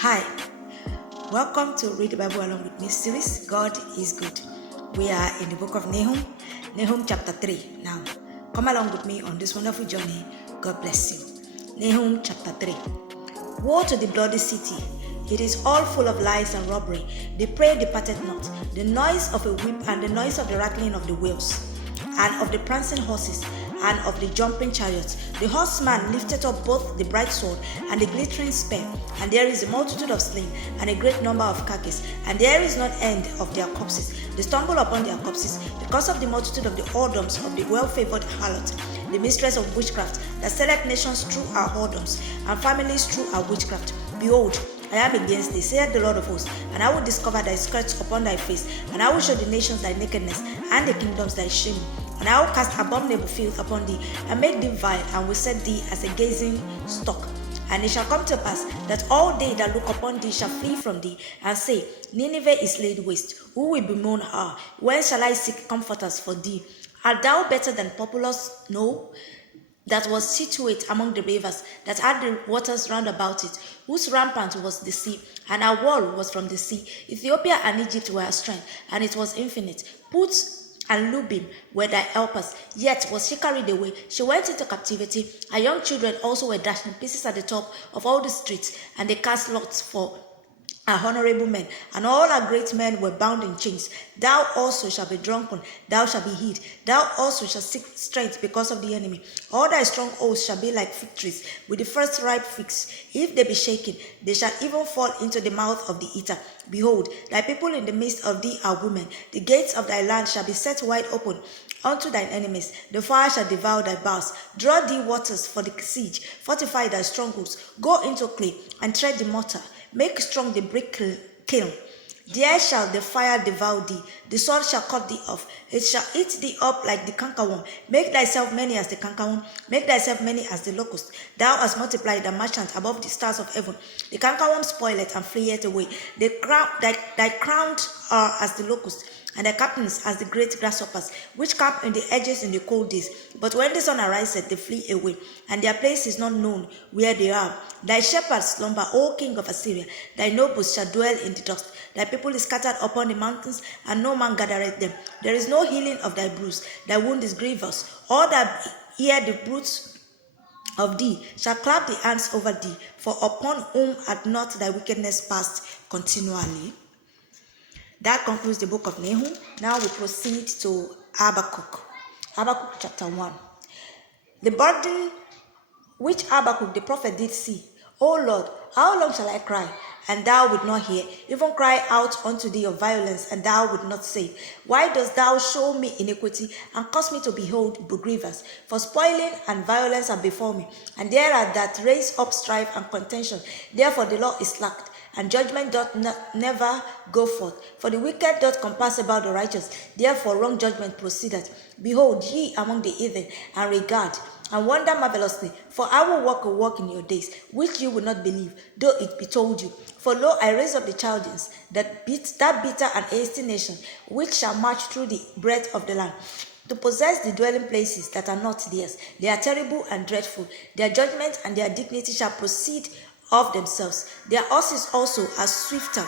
Hi, welcome to Read the Bible Along with Me series. God is good. We are in the book of Nahum chapter 3. Now, come along with me on this wonderful journey. God bless you. Nahum chapter 3. Woe to the bloody city! It is all full of lies and robbery. The prey departed not. The noise of a whip and the noise of the rattling of the wheels, and of the prancing horses, and of the jumping chariots. The horseman lifted up both the bright sword and the glittering spear, and there is a multitude of slain, and a great number of carcasses, and there is not end of their corpses. They stumble upon their corpses, because of the multitude of the whoredoms of the well-favored harlot, the mistress of witchcraft, that selleth nations through her whoredoms, and families through her witchcraft. Behold, I am against thee, saith the Lord of hosts, and I will discover thy skirts upon thy face, and I will show the nations thy nakedness, and the kingdoms thy shame. And I will cast abominable filth upon thee, and make thee vile, and will set thee as a gazing stock. And it shall come to pass that all they that look upon thee shall flee from thee, and say, Nineveh is laid waste. Who will bemoan her? When shall I seek comforters for thee? Art thou better than Populus? No, that was situate among the rivers, that had the waters round about it, whose rampart was the sea, and our wall was from the sea. Ethiopia and Egypt were her strength, and it was infinite. Put and Lubim were thy helpers, yet was she carried away. She went into captivity. Her young children also were dashed in pieces at the top of all the streets, and they cast lots for our honorable men, and all our great men were bound in chains. Thou also shalt be drunken, thou shalt be hid. Thou also shalt seek strength because of the enemy. All thy strongholds shall be like fig trees, with the first ripe figs. If they be shaken, they shall even fall into the mouth of the eater. Behold, thy people in the midst of thee are women. The gates of thy land shall be set wide open unto thine enemies. The fire shall devour thy boughs. Draw thee waters for the siege. Fortify thy strongholds. Go into clay, and tread the mortar. Make strong the brick kiln. There shall the fire devour thee. The sword shall cut thee off. It shall eat thee up like the cankerworm. Make thyself many as the cankerworm. Make thyself many as the locust. Thou hast multiplied the merchant above the stars of heaven. The cankerworm spoileth and fleeth away. Thy crowns are as the locust, and thy captains as the great grasshoppers, which camp in the edges in the cold days. But when the sun ariseth, they flee away, and their place is not known where they are. Thy shepherds slumber, O king of Assyria. Thy nobles shall dwell in the dust. Thy people is scattered upon the mountains, and no man gathereth them. There is no healing of thy bruise. Thy wound is grievous. All that hear the brutes of thee shall clap the hands over thee, for upon whom hath not thy wickedness passed continually. That concludes the book of Nahum. Now we proceed to Habakkuk. Habakkuk chapter 1. The burden which Habakkuk the prophet did see. O Lord, how long shall I cry, and thou wilt not hear? Even cry out unto thee of violence, and thou wilt not save. Why dost thou show me iniquity, and cause me to behold grievous? For spoiling and violence are before me, and there are that raise up strife and contention. Therefore the law is slacked, and judgment doth never go forth. For the wicked doth compass about the righteous. Therefore wrong judgment proceedeth. Behold ye among the heathen, and regard, and wonder marvelously. For I will work a work in your days, which you will not believe, though it be told you. For lo, I raise up the Chaldeans, that bitter and hasty nation, which shall march through the breadth of the land, to possess the dwelling places that are not theirs. They are terrible and dreadful. Their judgment and their dignity shall proceed of themselves. Their horses also are swifter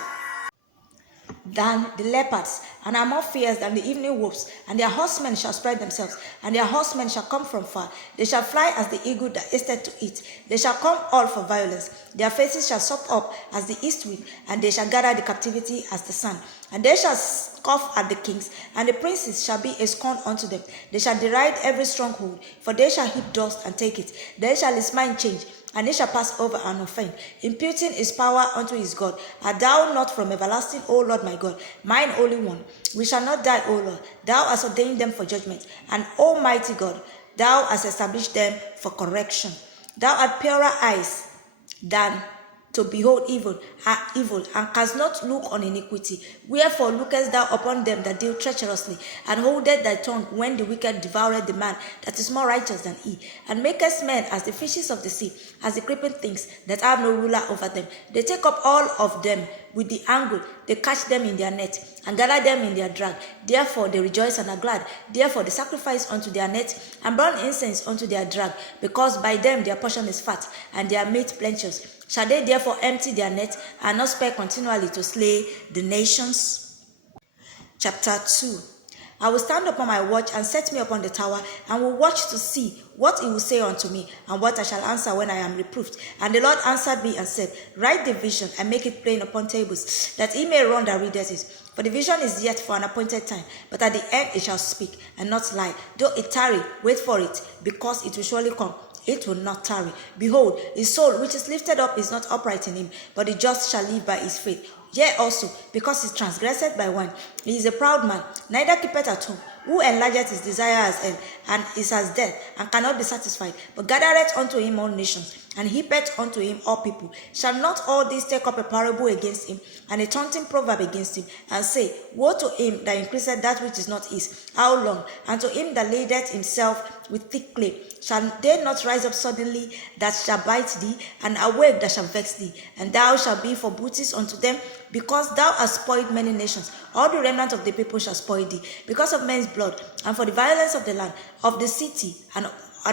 than the leopards, and are more fierce than the evening wolves. And their horsemen shall spread themselves, and their horsemen shall come from far. They shall fly as the eagle that hasteth to eat. They shall come all for violence. Their faces shall sop up as the east wind, and they shall gather the captivity as the sun. And they shall scoff at the kings, and the princes shall be a scorn unto them. They shall deride every stronghold, for they shall heap dust and take it. Then shall his mind change, and he shall pass over and offend, imputing his power unto his God. Art thou not from everlasting, O Lord my God, mine Holy One? We shall not die, O Lord. Thou hast ordained them for judgment, and Almighty God, thou hast established them for correction. Thou art purer eyes than to behold evil, and canst not look on iniquity. Wherefore lookest thou upon them that deal treacherously, and holdest thy tongue when the wicked devoureth the man that is more righteous than he, and makest men as the fishes of the sea, as the creeping things that have no ruler over them. They take up all of them with the angle. they catch them in their net, and gather them in their drag. Therefore they rejoice and are glad. Therefore they sacrifice unto their net, and burn incense unto their drag, because by them their portion is fat, and their meat plenteous. Shall they therefore empty their net, and not spare continually to slay the nations? Chapter 2. I will stand upon my watch, and set me upon the tower, and will watch to see what he will say unto me, and what I shall answer when I am reproved. And the Lord answered me and said, Write the vision, and make it plain upon tables, that he may run that readeth it. For the vision is yet for an appointed time, but at the end it shall speak, and not lie. Though it tarry, wait for it, because it will surely come. It will not tarry. Behold, his soul which is lifted up is not upright in him, but the just shall live by his faith. Yea also, because he transgressed by one, he is a proud man, neither keepeth at home, who enlargeth his desire as hell, and is as death, and cannot be satisfied, but gathereth unto him all nations, and heapeth unto him all people. Shall not all these take up a parable against him, and a taunting proverb against him, and say, Woe to him that increaseth that which is not his? How long? And to him that ladeth himself with thick clay. Shall they not rise up suddenly that shall bite thee, and awake that shall vex thee? And thou shalt be for booties unto them, because thou hast spoiled many nations. All the remnant of the people shall spoil thee, because of men's blood, and for the violence of the land, of the city, and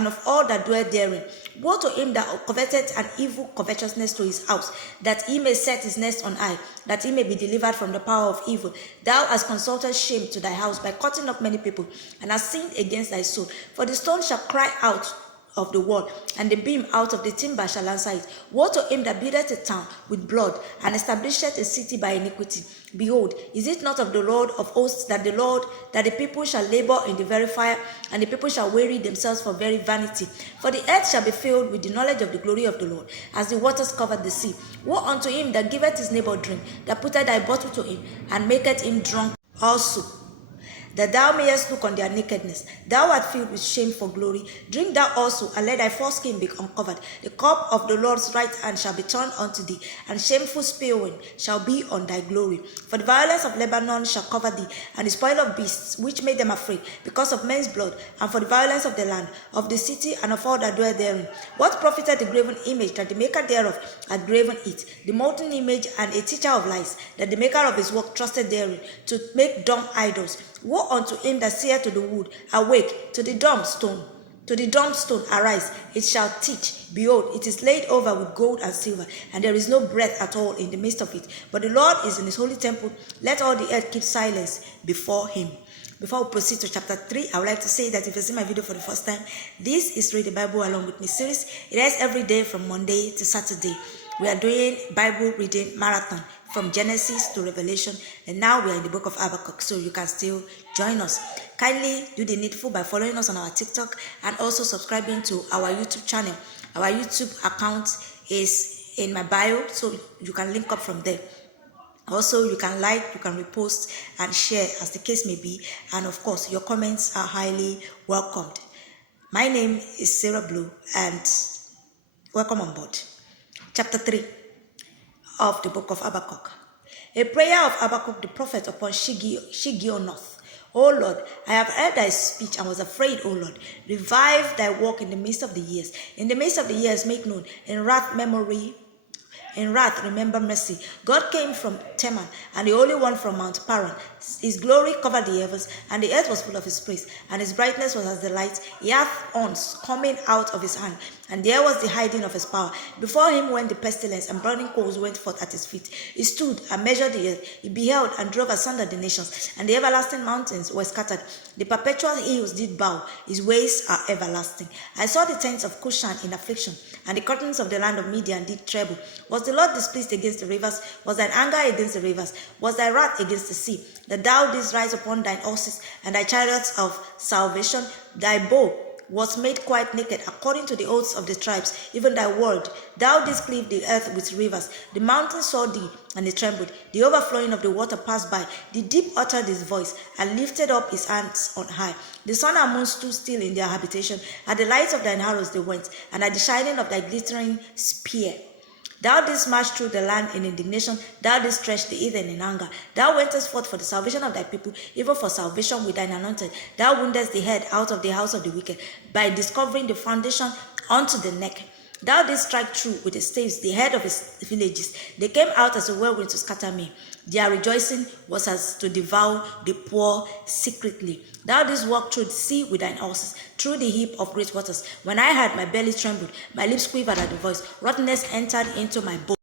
of all that dwell therein. Woe to him that coveteth an evil covetousness to his house, that he may set his nest on high, that he may be delivered from the power of evil. Thou hast consulted shame to thy house by cutting up many people, and hast sinned against thy soul. For the stone shall cry out of the wall, and the beam out of the timber shall answer it. Woe to him that buildeth a town with blood, and establisheth a city by iniquity. Behold, is it not of the Lord of hosts that the people shall labor in the very fire, and the people shall weary themselves for very vanity? For the earth shall be filled with the knowledge of the glory of the Lord, as the waters covered the sea. Woe unto him that giveth his neighbor drink, that putteth thy bottle to him, and maketh him drunk also, that thou mayest look on their nakedness. Thou art filled with shame for glory. Drink thou also, and let thy foreskin be uncovered. The cup of the Lord's right hand shall be turned unto thee, and shameful spewing shall be on thy glory. For the violence of Lebanon shall cover thee, and the spoil of beasts, which made them afraid, because of men's blood, and for the violence of the land, of the city, and of all that dwell therein. What profited the graven image that the maker thereof had graven it, the molten image, and a teacher of lies, that the maker of his work trusted therein, to make dumb idols? Woe unto him that saith to the wood, Awake, to the dumb stone, arise, it shall teach. Behold, it is laid over with gold and silver, and there is no breath at all in the midst of it. But the Lord is in his holy temple. Let all the earth keep silence before him. Before we proceed to chapter 3, I would like to say that if you see my video for the first time, this is Read the Bible Along with Me series. It is every day from Monday to Saturday. We are doing Bible reading marathon from Genesis to Revelation, and now we are in the book of Habakkuk, so you can still join us. Kindly do the needful by following us on our TikTok and also subscribing to our YouTube channel. Our YouTube account is in my bio, so you can link up from there. Also, you can like, you can repost and share as the case may be, and of course your comments are highly welcomed. My name is Sarah Blue, and welcome on board. Chapter 3 of the book of Habakkuk. A prayer of Habakkuk the prophet upon Shigionoth. O Lord, I have heard thy speech and was afraid, O Lord. Revive thy work in the midst of the years. In the midst of the years make known. In wrath remember mercy. God came from Teman, and the Holy One from Mount Paran. His glory covered the heavens, and the earth was full of his praise, and his brightness was as the light. He hath horns coming out of his hand, and there was the hiding of his power. Before him went the pestilence, and burning coals went forth at his feet. He stood and measured the earth. He beheld and drove asunder the nations, and the everlasting mountains were scattered. The perpetual hills did bow. His ways are everlasting. I saw the tents of Cushan in affliction, and the curtains of the land of Midian did tremble. Was the Lord displeased against the rivers? Was thine anger against the rivers? Was thy wrath against the sea? That thou didst rise upon thine horses and thy chariots of salvation? Thy bow was made quite naked, according to the oaths of the tribes, even thy word. Thou didst cleave the earth with rivers. The mountains saw thee, and they trembled. The overflowing of the water passed by. The deep uttered his voice, and lifted up his hands on high. The sun and moon stood still in their habitation. At the light of thine arrows they went, and at the shining of thy glittering spear. Thou didst march through the land in indignation. Thou didst stretch the heathen in anger. Thou wentest forth for the salvation of thy people, even for salvation with thine anointed. Thou woundest the head out of the house of the wicked, by discovering the foundation unto the neck. Thou didst strike through with the staves the head of his villages. They came out as a whirlwind to scatter me. Their rejoicing was as to devour the poor secretly. Thou didst walk through the sea with thine horses, through the heap of great waters. When I heard, my belly trembled, my lips quivered at the voice. Rottenness entered into my bones.